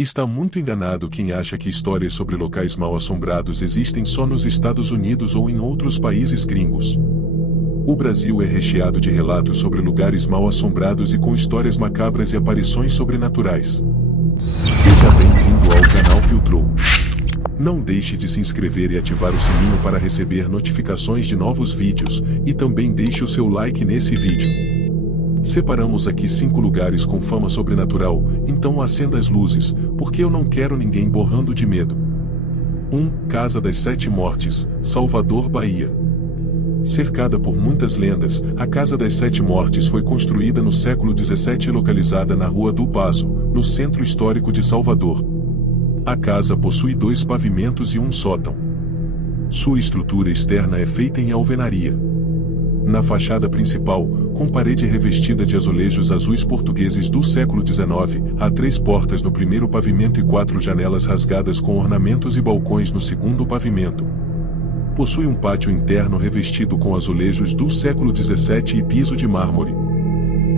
Está muito enganado quem acha que histórias sobre locais mal-assombrados existem só nos Estados Unidos ou em outros países gringos. O Brasil é recheado de relatos sobre lugares mal-assombrados e com histórias macabras e aparições sobrenaturais. Seja bem-vindo ao canal Filtrou. Não deixe de se inscrever e ativar o sininho para receber notificações de novos vídeos, e também deixe o seu like nesse vídeo. Separamos aqui 5 lugares com fama sobrenatural, então acenda as luzes, porque eu não quero ninguém borrando de medo. 1. Casa das Sete Mortes, Salvador, Bahia. Cercada por muitas lendas, a Casa das Sete Mortes foi construída no século XVII e localizada na Rua do Pazo, no centro histórico de Salvador. A casa possui 2 pavimentos e um sótão. Sua estrutura externa é feita em alvenaria. Na fachada principal, com parede revestida de azulejos azuis portugueses do século XIX, há 3 portas no primeiro pavimento e 4 janelas rasgadas com ornamentos e balcões no segundo pavimento. Possui um pátio interno revestido com azulejos do século XVII e piso de mármore.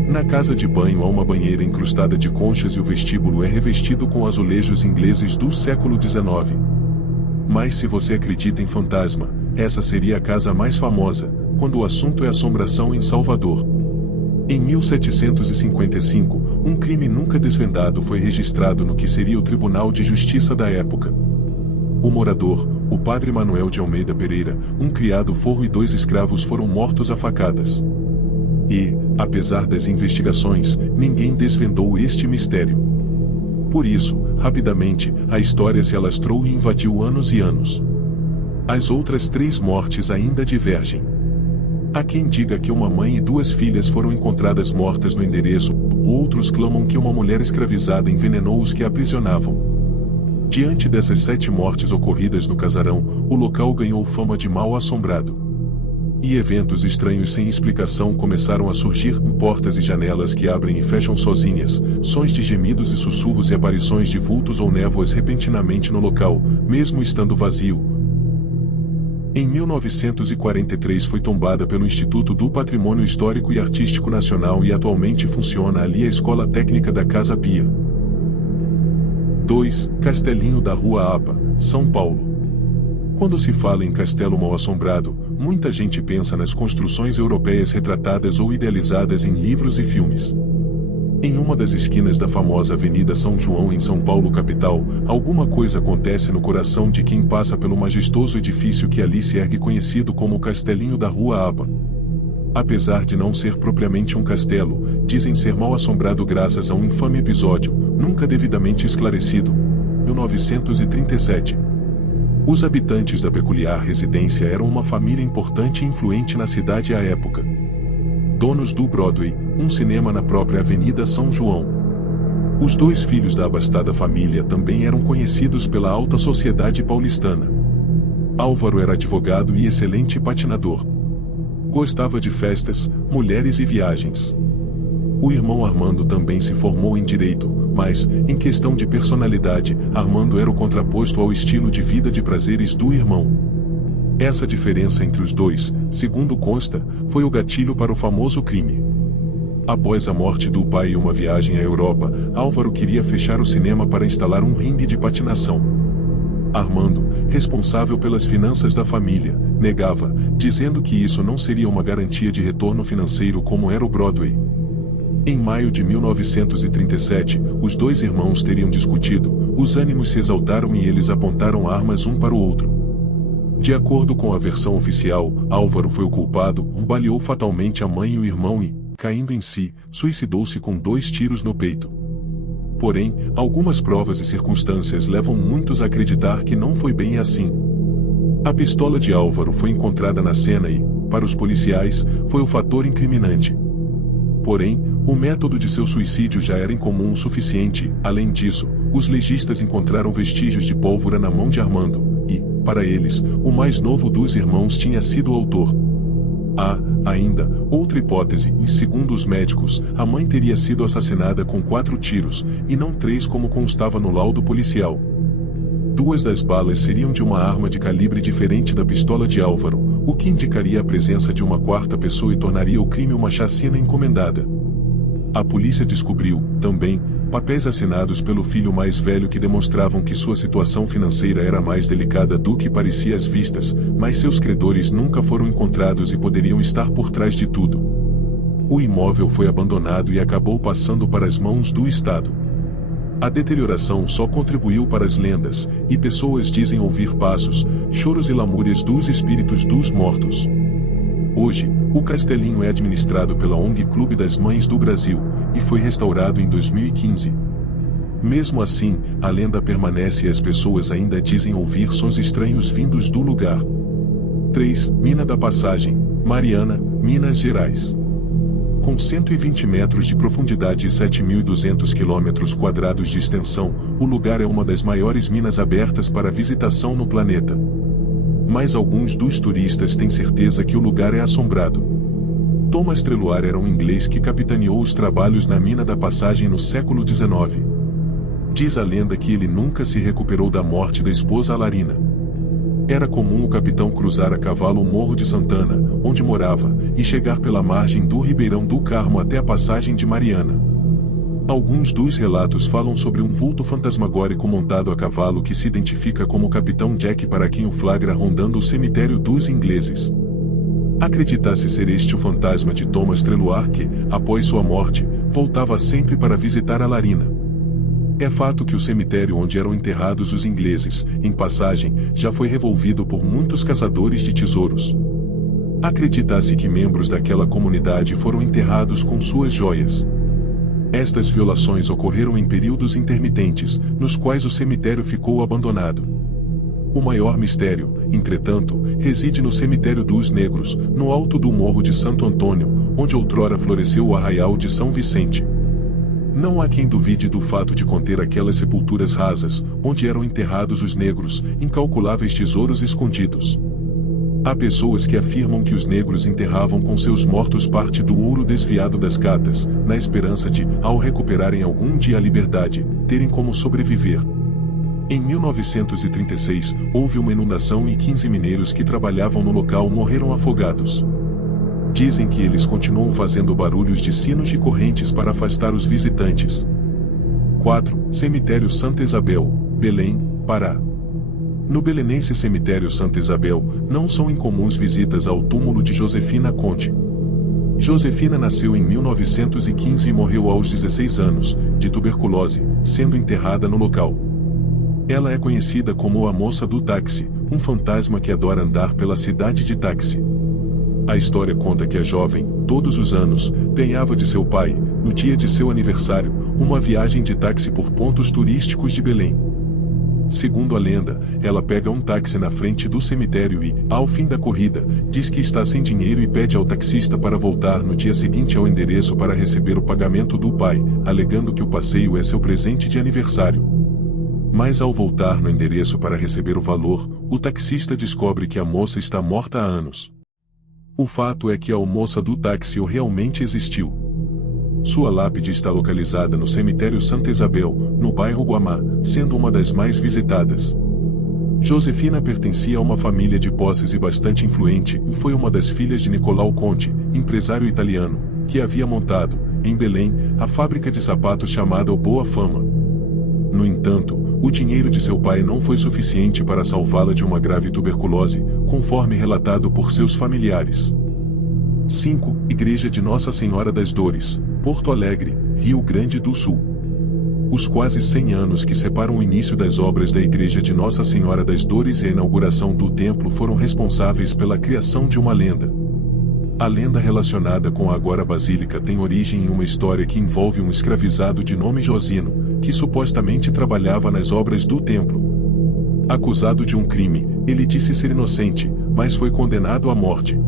Na casa de banho há uma banheira incrustada de conchas e o vestíbulo é revestido com azulejos ingleses do século XIX. Mas se você acredita em fantasma, essa seria a casa mais famosa, quando o assunto é assombração em Salvador. Em 1755, um crime nunca desvendado foi registrado no que seria o Tribunal de Justiça da época. O morador, o padre Manuel de Almeida Pereira, um criado forro e 2 escravos foram mortos a facadas. E, apesar das investigações, ninguém desvendou este mistério. Por isso, rapidamente, a história se alastrou e invadiu anos e anos. As outras 3 mortes ainda divergem. Há quem diga que uma mãe e 2 filhas foram encontradas mortas no endereço, outros clamam que uma mulher escravizada envenenou os que a aprisionavam. Diante dessas 7 mortes ocorridas no casarão, o local ganhou fama de mal-assombrado. E eventos estranhos sem explicação começaram a surgir, portas e janelas que abrem e fecham sozinhas, sons de gemidos e sussurros e aparições de vultos ou névoas repentinamente no local, mesmo estando vazio. Em 1943 foi tombada pelo Instituto do Patrimônio Histórico e Artístico Nacional e atualmente funciona ali a Escola Técnica da Casa Pia. 2. Castelinho da Rua Apa, São Paulo. Quando se fala em castelo mal-assombrado, muita gente pensa nas construções europeias retratadas ou idealizadas em livros e filmes. Em uma das esquinas da famosa Avenida São João em São Paulo capital, alguma coisa acontece no coração de quem passa pelo majestoso edifício que ali se ergue conhecido como o Castelinho da Rua Apa. Apesar de não ser propriamente um castelo, dizem ser mal-assombrado graças a um infame episódio, nunca devidamente esclarecido. 1937. Os habitantes da peculiar residência eram uma família importante e influente na cidade à época. Donos do Broadway, um cinema na própria Avenida São João. Os 2 filhos da abastada família também eram conhecidos pela alta sociedade paulistana. Álvaro era advogado e excelente patinador. Gostava de festas, mulheres e viagens. O irmão Armando também se formou em direito, mas, em questão de personalidade, Armando era o contraposto ao estilo de vida de prazeres do irmão. Essa diferença entre os 2, segundo consta, foi o gatilho para o famoso crime. Após a morte do pai e uma viagem à Europa, Álvaro queria fechar o cinema para instalar um ringue de patinação. Armando, responsável pelas finanças da família, negava, dizendo que isso não seria uma garantia de retorno financeiro como era o Broadway. Em maio de 1937, os 2 irmãos teriam discutido, os ânimos se exaltaram e eles apontaram armas um para o outro. De acordo com a versão oficial, Álvaro foi o culpado, baleou fatalmente a mãe e o irmão e, caindo em si, suicidou-se com 2 tiros no peito. Porém, algumas provas e circunstâncias levam muitos a acreditar que não foi bem assim. A pistola de Álvaro foi encontrada na cena e, para os policiais, foi o fator incriminante. Porém, o método de seu suicídio já era incomum o suficiente. Além disso, os legistas encontraram vestígios de pólvora na mão de Armando, e, para eles, o mais novo dos irmãos tinha sido o autor. Há, ainda, outra hipótese, e segundo os médicos, a mãe teria sido assassinada com 4 tiros, e não 3 como constava no laudo policial. 2 das balas seriam de uma arma de calibre diferente da pistola de Álvaro, o que indicaria a presença de uma 4ª pessoa e tornaria o crime uma chacina encomendada. A polícia descobriu, também, papéis assinados pelo filho mais velho que demonstravam que sua situação financeira era mais delicada do que parecia às vistas, mas seus credores nunca foram encontrados e poderiam estar por trás de tudo. O imóvel foi abandonado e acabou passando para as mãos do Estado. A deterioração só contribuiu para as lendas, e pessoas dizem ouvir passos, choros e lamúrias dos espíritos dos mortos. Hoje, o castelinho é administrado pela ONG Clube das Mães do Brasil, e foi restaurado em 2015. Mesmo assim, a lenda permanece e as pessoas ainda dizem ouvir sons estranhos vindos do lugar. 3. Mina da Passagem, Mariana, Minas Gerais. Com 120 metros de profundidade e 7.200 km² de extensão, o lugar é uma das maiores minas abertas para visitação no planeta. Mas alguns dos turistas têm certeza que o lugar é assombrado. Thomas Treloar era um inglês que capitaneou os trabalhos na Mina da Passagem no século XIX. Diz a lenda que ele nunca se recuperou da morte da esposa Alarina. Era comum o capitão cruzar a cavalo o Morro de Santana, onde morava, e chegar pela margem do Ribeirão do Carmo até a Passagem de Mariana. Alguns dos relatos falam sobre um vulto fantasmagórico montado a cavalo que se identifica como o Capitão Jack, para quem o flagra rondando o cemitério dos ingleses. Acredita-se ser este o fantasma de Thomas Treloar que, após sua morte, voltava sempre para visitar Alarina. É fato que o cemitério onde eram enterrados os ingleses, em Passagem, já foi revolvido por muitos caçadores de tesouros. Acredita-se que membros daquela comunidade foram enterrados com suas joias. Estas violações ocorreram em períodos intermitentes, nos quais o cemitério ficou abandonado. O maior mistério, entretanto, reside no cemitério dos Negros, no alto do Morro de Santo Antônio, onde outrora floresceu o arraial de São Vicente. Não há quem duvide do fato de conter aquelas sepulturas rasas, onde eram enterrados os negros, incalculáveis tesouros escondidos. Há pessoas que afirmam que os negros enterravam com seus mortos parte do ouro desviado das catas, na esperança de, ao recuperarem algum dia a liberdade, terem como sobreviver. Em 1936, houve uma inundação e 15 mineiros que trabalhavam no local morreram afogados. Dizem que eles continuam fazendo barulhos de sinos de correntes para afastar os visitantes. 4. Cemitério Santa Isabel, Belém, Pará. No belenense cemitério Santa Isabel, não são incomuns visitas ao túmulo de Josefina Conte. Josefina nasceu em 1915 e morreu aos 16 anos, de tuberculose, sendo enterrada no local. Ela é conhecida como a Moça do Táxi, um fantasma que adora andar pela cidade de táxi. A história conta que a jovem, todos os anos, ganhava de seu pai, no dia de seu aniversário, uma viagem de táxi por pontos turísticos de Belém. Segundo a lenda, ela pega um táxi na frente do cemitério e, ao fim da corrida, diz que está sem dinheiro e pede ao taxista para voltar no dia seguinte ao endereço para receber o pagamento do pai, alegando que o passeio é seu presente de aniversário. Mas ao voltar no endereço para receber o valor, o taxista descobre que a moça está morta há anos. O fato é que a moça do táxi realmente existiu. Sua lápide está localizada no cemitério Santa Isabel, no bairro Guamá, sendo uma das mais visitadas. Josefina pertencia a uma família de posses e bastante influente e foi uma das filhas de Nicolau Conte, empresário italiano, que havia montado, em Belém, a fábrica de sapatos chamada Boa Fama. No entanto, o dinheiro de seu pai não foi suficiente para salvá-la de uma grave tuberculose, conforme relatado por seus familiares. 5. Igreja de Nossa Senhora das Dores, Porto Alegre, Rio Grande do Sul. Os quase 100 anos que separam o início das obras da Igreja de Nossa Senhora das Dores e a inauguração do templo foram responsáveis pela criação de uma lenda. A lenda relacionada com a agora basílica tem origem em uma história que envolve um escravizado de nome Josino, que supostamente trabalhava nas obras do templo. Acusado de um crime, ele disse ser inocente, mas foi condenado à morte.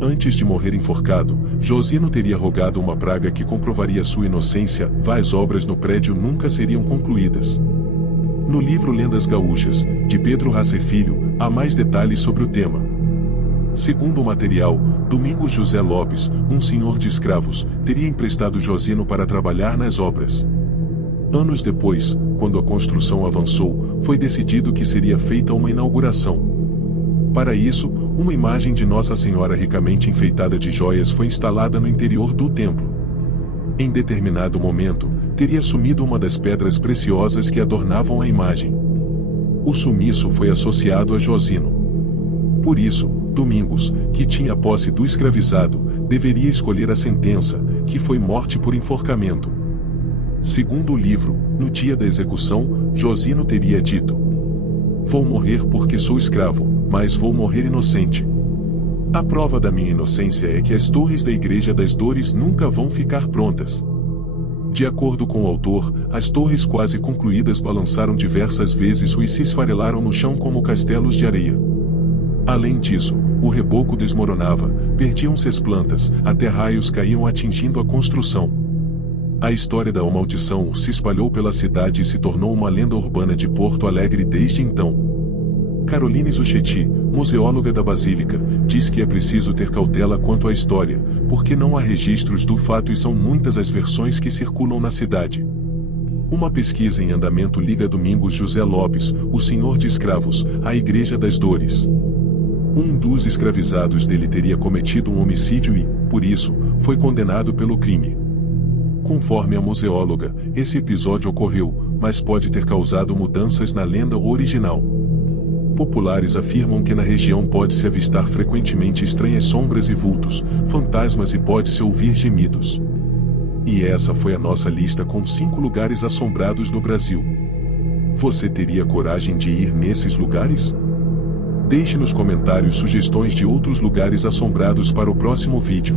Antes de morrer enforcado, Josino teria rogado uma praga que comprovaria sua inocência, as obras no prédio nunca seriam concluídas. No livro Lendas Gaúchas, de Pedro Racé Filho, há mais detalhes sobre o tema. Segundo o material, Domingos José Lopes, um senhor de escravos, teria emprestado Josino para trabalhar nas obras. Anos depois, quando a construção avançou, foi decidido que seria feita uma inauguração. Para isso, uma imagem de Nossa Senhora ricamente enfeitada de joias foi instalada no interior do templo. Em determinado momento, teria sumido uma das pedras preciosas que adornavam a imagem. O sumiço foi associado a Josino. Por isso, Domingos, que tinha posse do escravizado, deveria escolher a sentença, que foi morte por enforcamento. Segundo o livro, no dia da execução, Josino teria dito: "Vou morrer porque sou escravo, mas vou morrer inocente. A prova da minha inocência é que as torres da Igreja das Dores nunca vão ficar prontas." De acordo com o autor, as torres quase concluídas balançaram diversas vezes e se esfarelaram no chão como castelos de areia. Além disso, o reboco desmoronava, perdiam-se as plantas, até raios caíam atingindo a construção. A história da maldição se espalhou pela cidade e se tornou uma lenda urbana de Porto Alegre desde então. Caroline Zuchetti, museóloga da Basílica, diz que é preciso ter cautela quanto à história, porque não há registros do fato e são muitas as versões que circulam na cidade. Uma pesquisa em andamento liga Domingos José Lopes, o senhor de escravos, à Igreja das Dores. Um dos escravizados dele teria cometido um homicídio e, por isso, foi condenado pelo crime. Conforme a museóloga, esse episódio ocorreu, mas pode ter causado mudanças na lenda original. Populares afirmam que na região pode-se avistar frequentemente estranhas sombras e vultos, fantasmas e pode-se ouvir gemidos. E essa foi a nossa lista com 5 lugares assombrados do Brasil. Você teria coragem de ir nesses lugares? Deixe nos comentários sugestões de outros lugares assombrados para o próximo vídeo.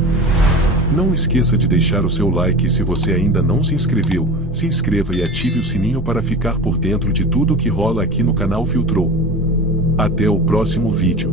Não esqueça de deixar o seu like e se você ainda não se inscreveu, se inscreva e ative o sininho para ficar por dentro de tudo que rola aqui no canal Filtrou. Até o próximo vídeo.